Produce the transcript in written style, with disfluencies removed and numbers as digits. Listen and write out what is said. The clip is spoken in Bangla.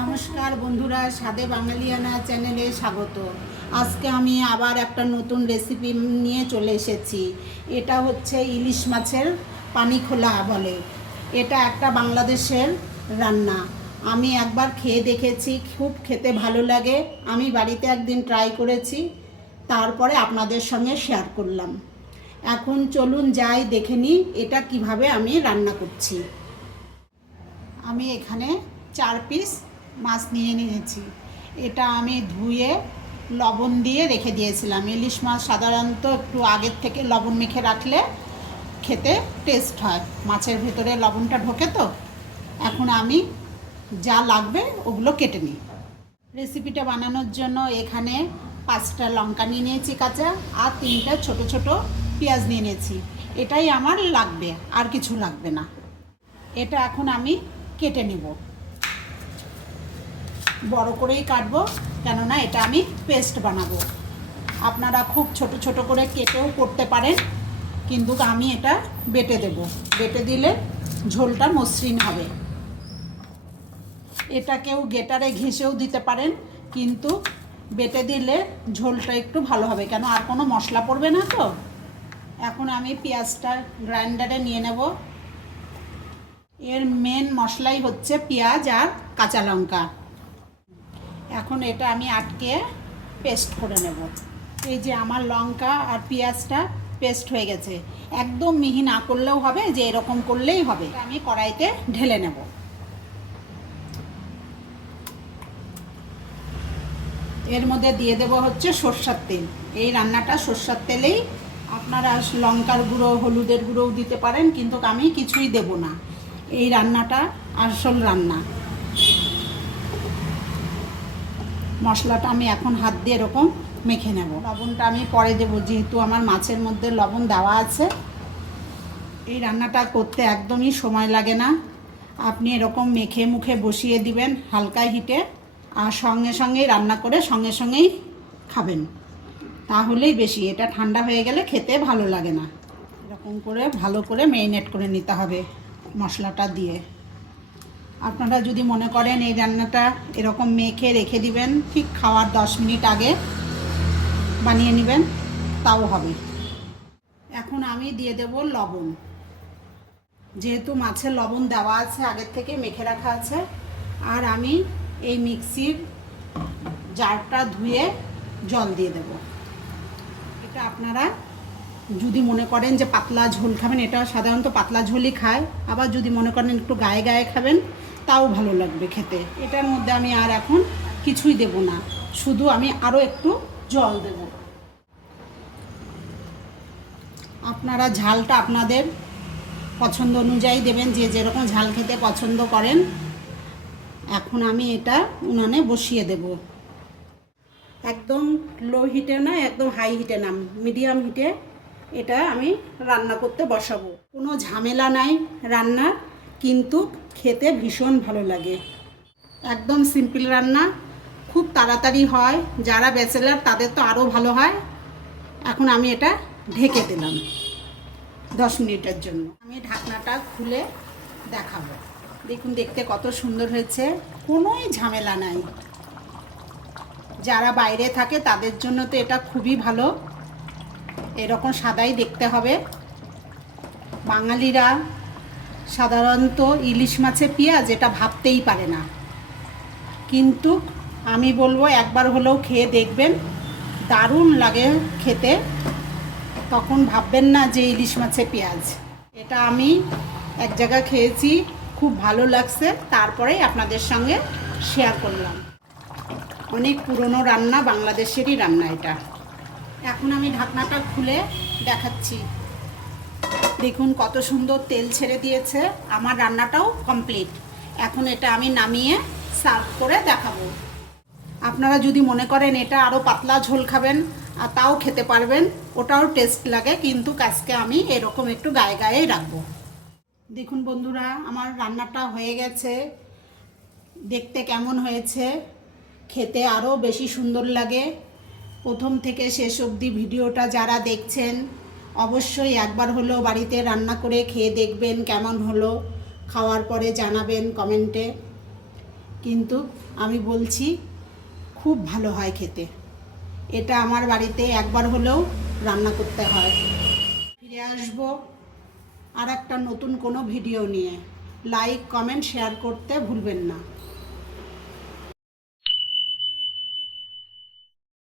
নমস্কার বন্ধুরা, স্বাদে বাঙালিয়ানা চ্যানেলে স্বাগত। আজকে আমি আবার একটা নতুন রেসিপি নিয়ে চলে এসেছি। এটা হচ্ছে ইলিশ মাছের পানি খোলা বলে। এটা একটা বাংলাদেশের রান্না। আমি একবার খেয়ে দেখেছি, খুব খেতে ভালো লাগে। আমি বাড়িতে একদিন ট্রাই করেছি, তারপরে আপনাদের সঙ্গে শেয়ার করলাম। এখন চলুন যাই দেখে নিই এটা কিভাবে আমি রান্না করছি। আমি এখানে 4 পিস মাছ নিয়ে নিয়েছি। এটা আমি ধুয়ে লবণ দিয়ে রেখে দিয়েছিলাম। ইলিশ মাছ সাধারণত একটু আগের থেকে লবণ মেখে রাখলে খেতে টেস্ট হয়, মাছের ভেতরে লবণটা ঢোকে তো। এখন আমি যা লাগবে ওগুলো কেটে নিই। রেসিপিটা বানানোর জন্য এখানে 5টা লঙ্কা নিয়ে নিয়েছি কাঁচা, আর 3টা ছোট ছোট পেঁয়াজ নিয়ে নিয়েছি। এটাই আমার লাগবে, আর কিছু লাগবে না। এটা এখন আমি কেটে নেব, বড় করেই কাটবো, কেননা এটা আমি পেস্ট বানাবো। আপনারা খুব ছোট ছোট করে কেটেও করতে পারেন, কিন্তু আমি এটা বেটে দেব। বেটে দিলে ঝোলটা মসৃণ হবে। এটা কেউ গ্রেটারে ঘেঁষেও দিতে পারেন, কিন্তু বেটে দিলে ঝোলটা একটু ভালো হবে, কেন আর কোনো মশলা পড়বে না তো। এখন আমি পেঁয়াজটা গ্রাইন্ডারে নিয়ে নেব। এর মেন মশলাই হচ্ছে পেঁয়াজ আর কাঁচা লঙ্কা। এখন এটা আমি আটকে পেস্ট করে নেব। এই যে আমার লঙ্কা আর পেঁয়াজটা পেস্ট হয়ে গেছে। একদম মিহি না করলেও হবে, যে এরকম করলেই হবে। আমি কড়াইতে ঢেলে নেব। এর মধ্যে দিয়ে দেব হচ্ছে সরষের তেল। এই রান্নাটা সরষের তেলেই, আপনারা লঙ্কার গুঁড়ো হলুদের গুঁড়োও দিতে পারেন, কিন্তু আমি কিছুই দেব না। এই রান্নাটা আসল রান্না। মশলাটা আমি এখন হাত দিয়ে এরকম মেখে নেব। লবণটা আমি পরে দেবো, যেহেতু আমার মাছের মধ্যে লবণ দেওয়া আছে। এই রান্নাটা করতে একদমই সময় লাগে না। আপনি এরকম মেখে মুখে বসিয়ে দিবেন হালকা হিটে, আর সঙ্গে সঙ্গেই রান্না করে সঙ্গে সঙ্গেই খাবেন, তাহলেই বেশি। এটা ঠান্ডা হয়ে গেলে খেতে ভালো লাগে না। এরকম করে ভালো করে ম্যারিনেট করে নিতে হবে মশলাটা দিয়ে। আপনারা যদি মনে করেন এই রান্নাটা এরকম মেখে রেখে দিবেন, ঠিক খাওয়ার 10 মিনিট আগে বানিয়ে নেবেন, তাও হবে। এখন আমি দিয়ে দেব লবণ। যেহেতু মাছের লবণ দেওয়া আছে, আগের থেকে মেখে রাখা আছে। আর আমি এই মিক্সির জারটা ধুয়ে জল দিয়ে দেব। এটা আপনারা যদি মনে করেন যে পাতলা ঝোল খাবেন, এটা সাধারণত পাতলা ঝোলই খায়। আবার যদি মনে করেন একটু গায়ে গায়ে খাবেন, তাও ভালো লাগবে খেতে। এটার মধ্যে আমি আর এখন কিছুই দেব না, শুধু আমি আরও একটু জল দেব। আপনারা ঝালটা আপনাদের পছন্দ অনুযায়ী দেবেন, যে যেরকম ঝাল খেতে পছন্দ করেন। এখন আমি এটা উনানে বসিয়ে দেব। একদম লো হিটে না, একদম হাই হিটে না, মিডিয়াম হিটে এটা আমি রান্না করতে বসাবো। কোনো ঝামেলা নাই রান্নার, কিন্তু খেতে ভীষণ ভালো লাগে। একদম সিম্পল রান্না, খুব তাড়াতাড়ি হয়। যারা ব্যাচেলার তাদের তো আরও ভালো হয়। এখন আমি এটা ঢেকে দিলাম 10 মিনিটের জন্য। আমি ঢাকনাটা খুলে দেখাবো। দেখুন দেখতে কত সুন্দর হয়েছে, কোনোই ঝামেলা নাই। যারা বাইরে থাকে তাদের জন্য তো এটা খুবই ভালো। এরকম সাদাই দেখতে হবে। বাঙালিরা সাধারণত ইলিশ মাছে পেঁয়াজ এটা ভাবতেই পারে না, কিন্তু আমি বলবো একবার হলেও খেয়ে দেখবেন, দারুণ লাগে খেতে। তখন ভাববেন না যে ইলিশ মাছে পেঁয়াজ। এটা আমি এক জায়গায় খেয়েছি, খুব ভালো লাগছে, তারপরেই আপনাদের সঙ্গে শেয়ার করলাম। অনেক পুরনো রান্না, বাংলাদেশেরই রান্না এটা। এখন আমি ঢাকনাটা খুলে দেখাচ্ছি। দেখুন কত সুন্দর তেল ছেড়ে দিয়েছে। আমার রান্নাটাও কমপ্লিট। এখন এটা আমি নামিয়ে সার্ভ করে দেখাবো। আপনারা যদি মনে করেন এটা আরও পাতলা ঝোল খাবেন, আর তাও খেতে পারবেন, ওটাও টেস্ট লাগে, কিন্তু আজকে আমি এরকম একটু গায়ে গায়েই রাখবো। দেখুন বন্ধুরা, আমার রান্নাটা হয়ে গেছে। দেখতে কেমন হয়েছে, খেতে আরও বেশি সুন্দর লাগে। প্রথম থেকে শেষ অবধি ভিডিওটা যারা দেখছেন, অবশ্যই একবার হলেও বাড়িতে রান্না করে খেয়ে দেখবেন কেমন হলো। খাওয়ার পরে জানাবেন কমেন্টে। কিন্তু আমি বলছি খুব ভালো হয় খেতে। এটা আমার বাড়িতে একবার হলেও রান্না করতে হয়। ফিরে আসবো আর একটা নতুন কোনো ভিডিও নিয়ে। লাইক, কমেন্ট, শেয়ার করতে ভুলবেন না।